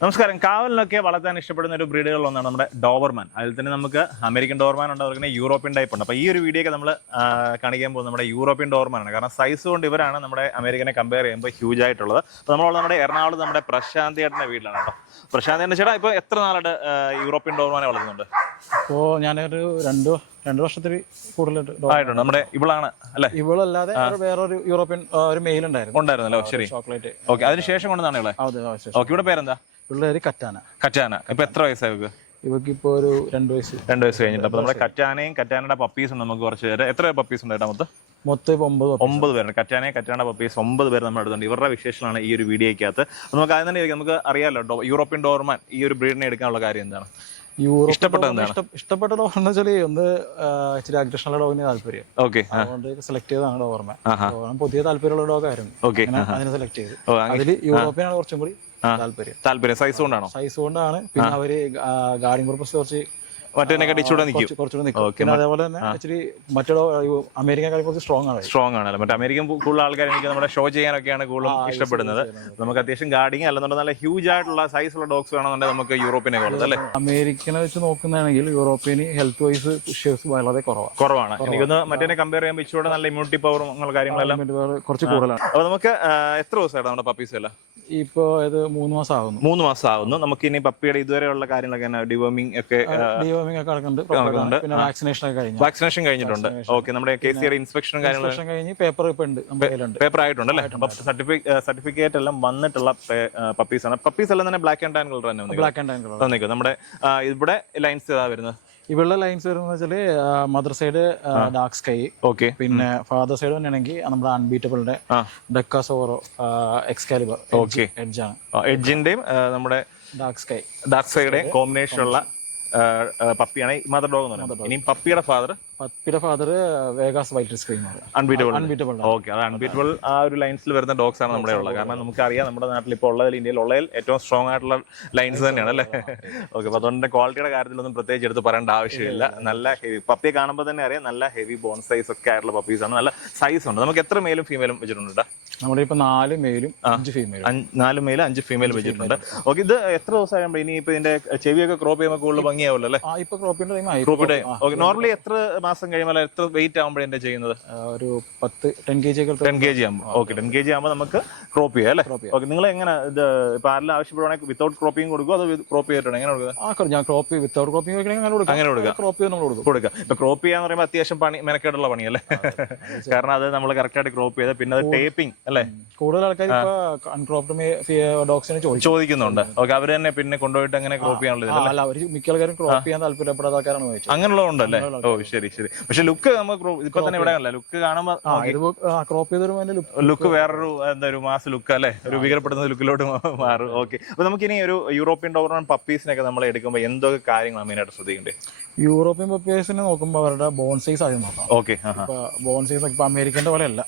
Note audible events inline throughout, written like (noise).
നമസ്കാരം. കാവലിനൊക്കെ വളർത്താൻ ഇഷ്ടപ്പെടുന്ന ഒരു ബ്രീഡുകളിൽ ഒന്നാണ് നമ്മുടെ ഡോവർമാൻ. അതിൽ തന്നെ നമുക്ക് അമേരിക്കൻ ഡോവർമാൻ ഉണ്ട് അതുപോലെ തന്നെ യൂറോപ്യൻ ടൈപ്പ് ഉണ്ട്. അപ്പോൾ ഈ ഒരു വീഡിയോ ഒക്കെ നമ്മൾ കാണിക്കാൻ പോകുന്നത് നമ്മുടെ യൂറോപ്യൻ ഡോർമാനാണ് കാരണം സൈസ് കൊണ്ട് ഇവരാണ് നമ്മുടെ അമേരിക്കനെ കമ്പയർ ചെയ്യുമ്പോൾ ഹ്യൂജ് ആയിട്ടുള്ളത്. അപ്പോൾ നമ്മളുള്ള നമ്മുടെ എറണാകുളം നമ്മുടെ പ്രശാന്തി ചേട്ടന്റെ വീട്ടിലാണ് കേട്ടോ. പ്രശാന്തി ചേട്ടൻ ചേട്ടാ ഇപ്പോൾ എത്ര നാളായിട്ട് യൂറോപ്യൻ ഡോവർമാനെ വളർത്തുന്നുണ്ട്? ഇപ്പോൾ ഞാനൊരു രണ്ട് രണ്ട് വർഷത്തിൽ കൂടുതലായിട്ട് ആയിട്ടുണ്ട്. നമ്മുടെ ഇവളാണ് അല്ലേ? ഇവളല്ലാതെ വേറൊരു യൂറോപ്യൻ ഒരു മെയിൽ ഉണ്ടായിരുന്നു. ഉണ്ടായിരുന്നല്ലോ. ശരി. ചോക്ലേറ്റ് ഓക്കെ അതിന് ശേഷം കൊണ്ടാണ് ഇവളെ? അതെ ശേഷം. ഓക്കെ ഇവിടെ പേരെന്താ? പിള്ളേര് കറ്റാന. കറ്റാന. ഇപ്പൊ എത്ര വയസ്സായി ഇവക്ക്? ഇവക്ക് ഇപ്പോ ഒരു രണ്ട് വയസ്സ്. രണ്ട് വയസ്സ് കഴിഞ്ഞിട്ട്. അപ്പൊ നമ്മുടെ കറ്റാനയും കറ്റാനയുടെ പപ്പീസും നമുക്ക് കുറച്ച് പേര്. എത്ര പപ്പീസ് ഉണ്ട് മൊത്തം? മൊത്തം ഇപ്പൊ ഒമ്പത് ഒമ്പത് പേരുണ്ട്. കറ്റാനെ കറ്റാന പപ്പീസ് ഒമ്പത് പേര് നമ്മൾ എടുത്തുണ്ട് ഇവരുടെ വിശേഷമാണ് ഈ ഒരു വീഡിയോയ്ക്കകത്ത്. നമുക്ക് ആദ്യം തന്നെ നമുക്ക് അറിയാലോ ഡോ- യൂറോപ്യൻ ഡോർമാൻ ഈ ഒരു ബ്രീഡിനെ എടുക്കാനുള്ള കാര്യം എന്താണ്? ഇഷ്ടപ്പെട്ട ഡോർമെന്ന് വെച്ചാൽ ഒന്ന് ഇച്ചിരി അഗ്രഷണുള്ള ഡോഗിന് താല്പര്യം. ഓക്കെ അതുകൊണ്ട് സെലക്ട് ചെയ്തതാണ് ഡോർമ പുതിയ താല്പര്യമുള്ള ഡോഗായിരുന്നു അതിനെ സെലക്ട് ചെയ്ത്. അതിൽ യൂറോപ്യൻ ആണ് കുറച്ചും കൂടി താല്പര്യം. താല്പര്യം. സൈസ് കൊണ്ടാണോ? സൈസ് കൊണ്ടാണ്. പിന്നെ അവർ ഗാർഡിംഗ് പർപ്പസ് കുറച്ച് നിൽക്കും. നിൽക്കും. പിന്നെ അതേപോലെ തന്നെ ഇച്ചിരി അമേരിക്കൻ കുറച്ച് സ്ട്രോങ് ആണ്. സ്ട്രോങ് മറ്റേ അമേരിക്കൻ കൂടുതൽ ആൾക്കാർ എനിക്ക് നമ്മുടെ ഷോ ചെയ്യാനൊക്കെയാണ് കൂടുതലും ഇഷ്ടപ്പെടുന്നത്. നമുക്ക് അത്യാവശ്യം ഗാർഡിങ് അല്ലെന്നുണ്ടെങ്കിൽ നല്ല ഹ്യൂജ് ആയിട്ടുള്ള സൈസ് ഉള്ള ഡോഗ്സ് വേണമെന്നുണ്ടെങ്കിൽ നമുക്ക് യൂറോപ്പിനെ കൊള്ളത് അല്ലേ? അമേരിക്കനെ വെച്ച് നോക്കുന്നതാണെങ്കിൽ യൂറോപ്യന് ഹെൽത്ത് വൈസ് ഇഷ്യൂസ് വളരെ കുറവാണ്. കുറവാണ് എനിക്കൊന്ന് മറ്റേ കമ്പയർ ചെയ്യുമ്പോൾ ഇച്ചിരി നല്ല ഇമ്മ്യൂണിറ്റി പവറും കാര്യങ്ങളെല്ലാം. കുറച്ച് കൂടുതലാണ്. അപ്പൊ നമുക്ക് എത്ര ദിവസമായിട്ട് നമ്മുടെ പപ്പീസ് എല്ലാം? ഇപ്പോ ഇത് മൂന്ന് മാസം ആകുന്നു മൂന്ന് മാസം ആകുന്നു നമുക്ക് ഇനി പപ്പിയുടെ ഇതുവരെയുള്ള കാര്യങ്ങളൊക്കെ ഡിവോമിംഗ് ഒക്കെ ഡിവോമിംഗ് ഒക്കെ നടക്കുന്നുണ്ട്. പിന്നെ വാക്സിനേഷൻ ഒക്കെ കഴിഞ്ഞു. വാക്സിനേഷൻ കഴിഞ്ഞിട്ടുണ്ട്. ഓക്കെ നമ്മുടെ കെ സി ഇൻസ്പെക്ഷനും കാര്യങ്ങളും കഴിഞ്ഞ് പേപ്പർ ഇപ്പൊ ഉണ്ട് പേപ്പർ ആയിട്ടുണ്ട് അല്ലേ സർട്ടിഫിക്കറ്റ് എല്ലാം വന്നിട്ടുള്ള പപ്പീസ് ആണ്. പപ്പീസ് എല്ലാം തന്നെ ബ്ലാക്ക് ആൻഡ് ആൻഡ് കളർ തന്നെ. ബ്ലാക്ക് ആൻഡ് ആൻഡ് കളർ നമ്മുടെ ഇവിടെ ലൈൻസ് വരുന്നത്? ഇവളുടെ ലൈൻസ് വരുന്നത് വെച്ചാൽ mother side dark sky okay പിന്നെ ഫാദർ സൈഡ് തന്നെയാണെങ്കിൽ നമ്മുടെ അൺബീറ്റബിളിന്റെ. ഡെക്കാസോറോ എക്സ്കാലിബർ ഓക്കെ എഡ്ജ് ആണ്. എഡ്ജിന്റെയും നമ്മുടെ ഡാർക്ക് സ്കൈ ഡാർക്ക് സ്കൈയുടെ കോമ്പിനേഷൻ ഉള്ള പപ്പിയാണ് മദർ ഡോഗ് എന്ന് പറയുന്നത്. ഇനി പപ്പിയുടെ father പപ്പിയുടെ father Vegas white unbeatable unbeatable okay അത് അൺബീറ്റബിൾ ആ ഒരു ലൈൻസിൽ വരുന്ന ഡോഗ്സ് ആണ് നമ്മുടെ ഉള്ളത്. കാരണം നമുക്കറിയാം നമ്മുടെ നാട്ടിൽ ഇപ്പോൾ ഉള്ളതിൽ ഇന്ത്യയിൽ ഉള്ളതിൽ ഏറ്റവും സ്ട്രോങ് ആയിട്ടുള്ള ലൈൻസ് തന്നെയാണ് അല്ലേ? ഓക്കെ (laughs) അപ്പൊ അതുകൊണ്ട് ക്വാളിറ്റിയുടെ കാര്യത്തിലൊന്നും പ്രത്യേകിച്ച് എടുത്ത് പറയേണ്ട ആവശ്യമില്ല. നല്ല ഹെവി പപ്പിയെ കാണുമ്പോൾ തന്നെ അറിയാം നല്ല ഹെവി ബോൺ സൈസ് ഒക്കെ ആയിട്ടുള്ള പപ്പീസ് ആണ്. നല്ല സൈസ് ഉണ്ട്. നമുക്ക് എത്ര മെയിലും ഫീമെയിലും വെച്ചിട്ടുണ്ട് ട്ടാ? നമ്മുടെ ഇപ്പൊ നാല് മെയിലും അഞ്ച് ഫീമെയിലും നാല് മെയിൽ അഞ്ച് ഫീമെയിൽ വെച്ചിട്ടുണ്ട്. ഓക്കെ ഇത് എത്ര ദിവസം ആകുമ്പോൾ ഇനി ഇപ്പൊ ഇതിന്റെ ചെവിയൊക്കെ ക്രോപ്പ് ചെയ്യുമ്പോൾ കൂടുതൽ ഭംഗിയാവുമല്ലോ അല്ലേ? ഇപ്പൊ ക്രോപ്പിന്റെ ടൈം നോർമലി എത്ര മാസം കഴിയുമ്പോൾ എത്ര വെയിറ്റ് ആകുമ്പോഴേ ചെയ്യുന്നത്? ആ, ഒരു പത്ത് ten K G ten K G ആകുമ്പോൾ ഓക്കെ ടെൻ കെ ജി ആകുമ്പോൾ നമുക്ക് ക്രോപ്പ് ചെയ്യാം അല്ലേ? ഓക്കെ നിങ്ങൾ എങ്ങനെ ഇത് ഇപ്പൊ ആരെല്ലാം ആവശ്യപ്പെടുവാണെങ്കിൽ വിത്തൗട്ട് ക്രോപ്പിംഗ് കൊടുക്കും അത് ക്രോപ്പ് ചെയ്തിട്ടുണ്ട് എങ്ങനെ കൊടുക്കുക? ഞാൻ ക്രോപ്പ് വിത്തൗട്ട് ക്രോപ്പിംഗ് അങ്ങനെ കൊടുക്കുക ക്രോപ്പ് ചെയ്ത് നമ്മൾ കൊടുക്കും. കൊടുക്കുക ഇപ്പൊ ക്രോപ്പ് ചെയ്യാന്ന് പറയുമ്പോൾ അത്യാവശ്യം പണി മെനക്കേടുള്ള പണിയല്ലേ? (laughs) കാരണം അത് നമ്മൾ കറക്റ്റ് ആയിട്ട് ക്രോപ്പ് ചെയ്ത് പിന്നെ അത് ടേപ്പിംഗ് അല്ലേ? കൂടുതൽ ആൾക്കാർ അൺക്രോപ്ഡ് ഡോഗ്സിനെ ചോദിക്കുന്നുണ്ട്. ഓക്കെ അവർ തന്നെ പിന്നെ കൊണ്ടുപോയിട്ട് അങ്ങനെ ക്രോപ്പ് ചെയ്യാനുള്ളത് മിക്ക ആൾക്കാരും ക്രോപ്പ് ചെയ്യാൻ താല്പര്യപ്പെടാത്ത ആൾക്കാരാണ് അങ്ങനെയുള്ളതുണ്ടല്ലേ ഓ ശരി. ശരി. പക്ഷെ ലുക്ക് നമുക്ക് ഇപ്പൊ തന്നെ ഇവിടെ അല്ല ലുക്ക് കാണുമ്പോൾ ക്രോപ്പ് ലുക്ക് വേറൊരു എന്താ ഒരു മാസ് ലുക്ക് അല്ലെ? ഒരു വികരപ്പെടുന്ന ലുക്കിലോട്ട് മാറും. ഓക്കെ അപ്പൊ നമുക്ക് ഇനി ഒരു യൂറോപ്യൻ ഡോബർ പപ്പീസിനൊക്കെ നമ്മൾ എടുക്കുമ്പോൾ എന്തൊക്കെ കാര്യങ്ങളാണ് മെയിനായിട്ട് ശ്രദ്ധിക്കേണ്ടത്? യൂറോപ്യൻ പപ്പീസിനെ നോക്കുമ്പോൾ അവരുടെ ബോൺ സൈസ് ആദ്യം നോക്കാം ഓക്കെ ബോൺ സൈസ് ഇപ്പൊ അമേരിക്കന്റെ പോലെ അല്ല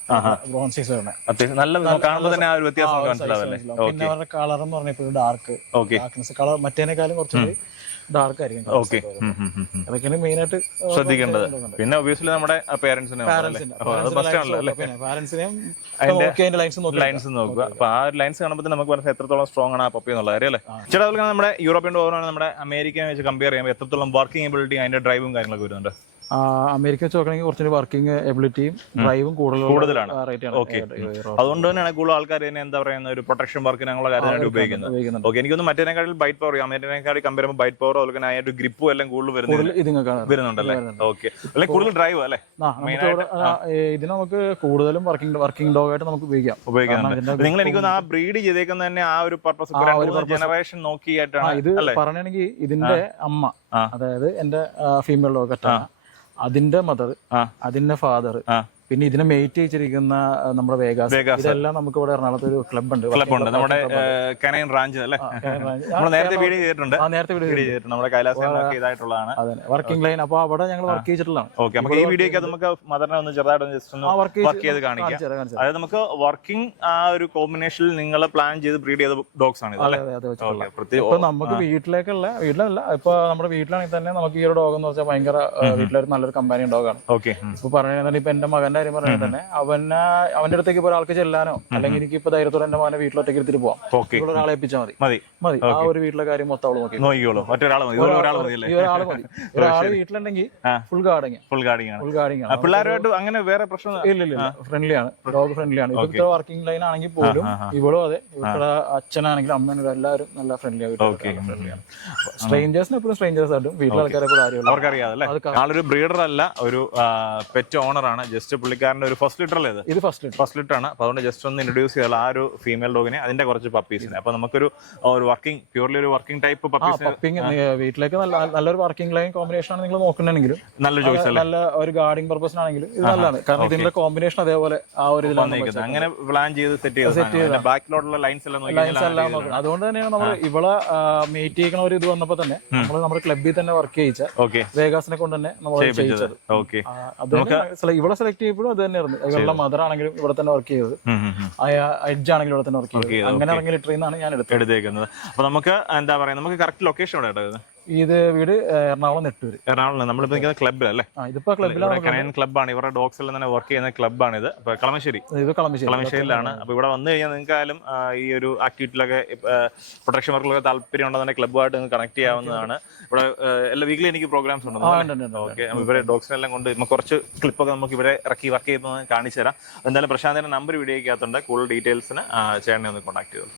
ബോൺ സൈസ് ആണ് നല്ല കാണുമ്പോൾ തന്നെ ആ ഒരു വ്യത്യാസം മനസ്സിലാവല്ലേ? പിന്നെ അവരുടെ കളർ എന്ന് പറഞ്ഞാൽ ഡാർക്ക് ഡാർക്ക്നെസ് കളർ മറ്റേനേക്കാളും കുറച്ചുകൂടി ഡാർക്ക് ആയിരിക്കും. ഓക്കെ അതൊക്കെയാണ് മെയിൻ ആയിട്ട് ശ്രദ്ധിക്കേണ്ടത്. പിന്നെ ഒബിയസ്ലി നമ്മുടെ പേരൻസിനെ ലൈൻസ് നോക്കി ലൈൻസ് നോക്കുക. അപ്പൊ ആ ഒരു ലൈൻസ് കാണുമ്പോൾ നമുക്ക് മനസ്സിലായി എത്രത്തോളം സ്ട്രോങ് ആണ് ആ പപ്പി എന്നുള്ള കാര്യം അല്ലേ? ചില അതുപോലെ നമ്മുടെ യൂറോപ്യൻ ഡോറാണ് നമ്മുടെ അമേരിക്കനെ വെച്ച് കമ്പയർ ചെയ്യുമ്പോൾ എത്രത്തോളം വർക്കിംഗ് എബിലിറ്റി അതിന്റെ ഡ്രൈവും കാര്യങ്ങളൊക്കെ വരുന്നുണ്ട്? അമേരിക്ക വെച്ച് നോക്കണമെങ്കിൽ കുറച്ചുകൂടി വർക്കിംഗ് എബിലിറ്റിയും ഡ്രൈവും കൂടുതലാണ്. അതുകൊണ്ട് തന്നെയാണ് കൂടുതൽ ആൾക്കാർ തന്നെ എന്താ പറയുന്ന ഒരു പ്രൊട്ടക്ഷൻ വർക്ക് ഞങ്ങളുടെ കാര്യമായിട്ട് ഉപയോഗിക്കുന്നത്. ഓക്കെ എനിക്കൊന്ന് മറ്റേനേക്കാൾ ബൈറ്റ് പവർ അമേരിക്കനേക്കാൾ കമ്പയർ ചെയ്യുമ്പോൾ ബൈറ്റ് പവർ അതുപോലെ തന്നെ ഒരു ഗ്രിപ്പും എല്ലാം കൂടുതൽ വരുന്നുണ്ട് വരുന്നുണ്ടല്ലേ? ഓക്കെ അല്ലെങ്കിൽ കൂടുതൽ ഡ്രൈവ് അല്ലേ? ഇത് നമുക്ക് ഇതിന് കൂടുതലും വർക്കിംഗ് വർക്കിംഗ് ഡോഗ് ആയിട്ട് നമുക്ക് ഉപയോഗിക്കാം. ഉപയോഗിക്കാം നിങ്ങൾ എനിക്കൊന്ന് ആ ബ്രീഡ് ചെയ്തേക്കുന്ന തന്നെ ആ ഒരു പർപ്പസ് ജനറേഷൻ നോക്കിയായിട്ടാണ് ഇത് പറയണെങ്കിൽ ഇതിന്റെ അമ്മ അതായത് എന്റെ ഫീമെയിൽ ഡോഗ് അതിന്റെ മദർ. അതിന്റെ ഫാദർ. പിന്നെ ഇതിനെ മേറ്റ് ചെയ്തിരിക്കുന്ന നമ്മുടെ വേഗാസ്. ഇതെല്ലാം നമുക്ക് ഇവിടെ എറണാകുളത്ത് ഒരു ക്ലബ് ഉണ്ട്. ക്ലബ് ഉണ്ട്. നമ്മുടെ കനൈൻ റാഞ്ച് അല്ലേ നമ്മൾ നേരത്തെ വീഡിയോ ചെയ്തിട്ടുണ്ട്. നേരത്തെ വീഡിയോ ചെയ്തിട്ടുണ്ട്. നമ്മുടെ കൈലാസം ഇതായിട്ടുള്ളതാണ്. വർക്കിംഗ് ലൈൻ അപ്പൊ അവിടെ ഞങ്ങൾ വർക്ക് ചെയ്തിട്ടുള്ളതാണ് ഓക്കെ നമുക്ക് ഈ വീഡിയോക്ക് നമുക്ക് മദറിനെ ഒന്ന് ചെറുതായിട്ട് ജസ്റ്റ് ഒന്ന് വർക്ക് ചെയ്ത് കാണിക്കാം. അതായത് നമുക്ക് വർക്കിംഗ് ആ ഒരു കോമ്പിനേഷനിൽ നിങ്ങൾ പ്ലാൻ ചെയ്ത് ബ്രീഡ് ചെയ്ത ഡോഗ്സ് ആണ് ഇപ്പൊ നമുക്ക് വീട്ടിലേക്കുള്ള വീട്ടിലല്ല ഇപ്പൊ നമ്മുടെ വീട്ടിലാണെങ്കിൽ തന്നെ നമുക്ക് ഈ ഒരു ഡോഗ് എന്ന് വെച്ചാൽ ഭയങ്കര വീട്ടിലൊരു നല്ലൊരു കമ്പാനിയൻ ഡോഗാണ് ഓക്കെ ഇപ്പൊ പറയുന്നത് ഇപ്പൊ എന്റെ മകന്റെ കാര്യം പറഞ്ഞാൽ തന്നെ അവനെ അവന്റെ അടുത്തേക്ക് ഇപ്പൊ ഒരാൾക്ക് ചെല്ലാനോ അല്ലെങ്കിൽ എനിക്ക് ഇപ്പൊ ധൈര്യത്തോടെ എന്റെ മോനെ വീട്ടിലൊറ്റയ്ക്ക് എടുത്തിട്ട് പോവാം. ഇവിടെ ഒരാളെ ഏൽപ്പിച്ചാൽ മതി. മതി. മതി. ആ ഒരു വീട്ടിലെ കാര്യം മൊത്തം അവൾ നോക്കി നോക്കിക്കോളൂ. ഒറ്റൊരാൾ മതി. ഒരാൾ മതി ഒരാൾ മതി. ഒരാൾ വീട്ടിലുണ്ടെങ്കിൽ. ഫുൾ ഗാർഡിങ് ഫുൾ ഗാർഡിങ് ആണ്. ഫുൾ ഗാർഡിങ് ആണ്. പിള്ളേരുമായിട്ട് അങ്ങനെ വേറെ പ്രശ്നം ഇല്ല ഇല്ല ഫ്രണ്ട്ലി ആണ്. ഡോഗ് ഫ്രണ്ട്ലി ആണ്. ഇവിടുത്തെ വർക്കിംഗ് ലൈൻ ആണെങ്കിൽ പോലും ഇവളും അതെ. ഇവിടുത്തെ അച്ഛനാണെങ്കിലും അമ്മയാണെങ്കിലും എല്ലാവരും നല്ല ഫ്രണ്ട്ലി. ആയിട്ട് ആണ്. സ്ട്രേഞ്ചേഴ്സിന് എപ്പോഴും സ്ട്രേഞ്ചേഴ്സ് ആയിട്ടും വീട്ടിലെ ആൾക്കാരെ അറിയാം അവർക്കറിയാം അല്ലേ? ആളൊരു ബ്രീഡർ അല്ല ഒരു പെറ്റ് ഓണർ ആണ്. ജസ്റ്റ് പുള്ളിക്കാരന്റെ ഒരു ഫസ്റ്റ് ലിറ്റർ അല്ലേ ഇത്? ഫസ്റ്റ് ഫസ്റ്റ് ഫസ്റ്റ് ലിറ്റർ ആണ്. അപ്പൊ അതുകൊണ്ട് ജസ്റ്റ് ഒന്ന് ഇൻട്രൊഡ്യൂസ് ചെയ്താൽ ആ ഒരു ഫീമെയിൽ ഡോഗിനെ അതിന്റെ കുറച്ച് പപ്പീസിനെ അപ്പൊ നമുക്കൊരു ഒരു വർക്കിംഗ് പ്യൂർലി ഒരു വർക്കിംഗ് ടൈപ്പ് പപ്പിങ് വീട്ടിലേക്ക് നല്ല നല്ലൊരു വർക്കിംഗ് ലൈൻ കോമ്പിനേഷൻ ആണ് നിങ്ങൾ നോക്കുന്നുണ്ടെങ്കിലും. നല്ല ചോയ്സ് അല്ലേ? നല്ല ഒരു ഗാർഡിംഗ് പർപ്പസിനാണെങ്കിലും ഇത് നല്ലതാണ്. കാരണം ഇതിന്റെ കോമ്പിനേഷൻ അതേപോലെ ആ ഒരു ഇതിലാണ് അങ്ങനെ പ്ലാൻ ചെയ്ത് സെറ്റ് ചെയ്ത് ബാക്കിലോട്ടുള്ള ലൈൻസ് എല്ലാം അതുകൊണ്ട് തന്നെയാണ് നമ്മൾ ഇവളെ മീറ്റ് ചെയ്യിക്കണ ഒരു ഇത് വന്നപ്പോ തന്നെ നമ്മൾ നമ്മുടെ ക്ലബ്ബിൽ തന്നെ വർക്ക് ചെയ്യിച്ച വേഗാസിനെ കൊണ്ട് തന്നെ നമ്മൾ ചെയ്യിച്ചത്. ഇവിടെ സെലക്ട് ചെയ്യപ്പോഴും അത് തന്നെയായിരുന്നു. ഇവളുടെ മദർ ആണെങ്കിലും ഇവിടെ തന്നെ വർക്ക് ചെയ്തത്. എഡ്ജ് ആണെങ്കിലും ഇവിടെ തന്നെ വർക്ക് ചെയ്തത്. അങ്ങനെ ഇറങ്ങി ട്രെയിനാണ് ഞാൻ എടുത്തത്. എടുത്തേക്കുന്നത്. അപ്പൊ നമുക്ക് എന്താ പറയാ നമുക്ക് കറക്റ്റ് ലൊക്കേഷൻ എവിടെ ഇത് വീട് എറണാകുളം നെട്ടൂര്. എറണാകുളം നമ്മളിപ്പോ നിൽക്കുന്ന ക്ലബ്ബിൽ അല്ലേ ഇതിപ്പോ ക്ലബിലാണ് കനയൻ ക്ലബ്ബാണ്. ഇവരുടെ ഡോക്സിൽ എല്ലാം തന്നെ വർക്ക് ചെയ്യുന്ന ക്ലബ്ബാണ് ഇത് അപ്പൊ കളമശ്ശേരി. ഇത് കളമശ്ശേരി. കളമശ്ശേരിയിലാണ്. അപ്പൊ ഇവിടെ വന്നു കഴിഞ്ഞാൽ നിങ്ങൾക്ക് ആയാലും ഈ ഒരു ആക്ടിവിറ്റിയിലൊക്കെ പ്രൊട്ടക്ഷൻ വർക്കിലൊക്കെ താല്പര്യം ഉണ്ടെന്നുണ്ടെങ്കിൽ ക്ലബ്ബുമായിട്ട് നിങ്ങൾക്ക് കണക്ട് ചെയ്യാവുന്നതാണ്. ഇവിടെ എല്ലാ വീക്കിലും എനിക്ക് പ്രോഗ്രാംസ് ഉണ്ടോ. ഓക്കെ ഇവരെ ഡോഗ്സിനെല്ലാം കൊണ്ട് നമുക്ക് കുറച്ച് ക്ലിപ്പൊക്കെ നമുക്ക് ഇവിടെ ഇറക്കി വർക്ക് ചെയ്യുന്നത് കാണിച്ചു തരാം. എന്തായാലും പ്രശാന്തിന്റെ നമ്പർ വീഡിയോയ്ക്കകത്തുണ്ട്. കൂടുതൽ ഡീറ്റെയിൽസിന് ചേട്ടനെ ഒന്ന് കോൺടാക്ട് ചെയ്തു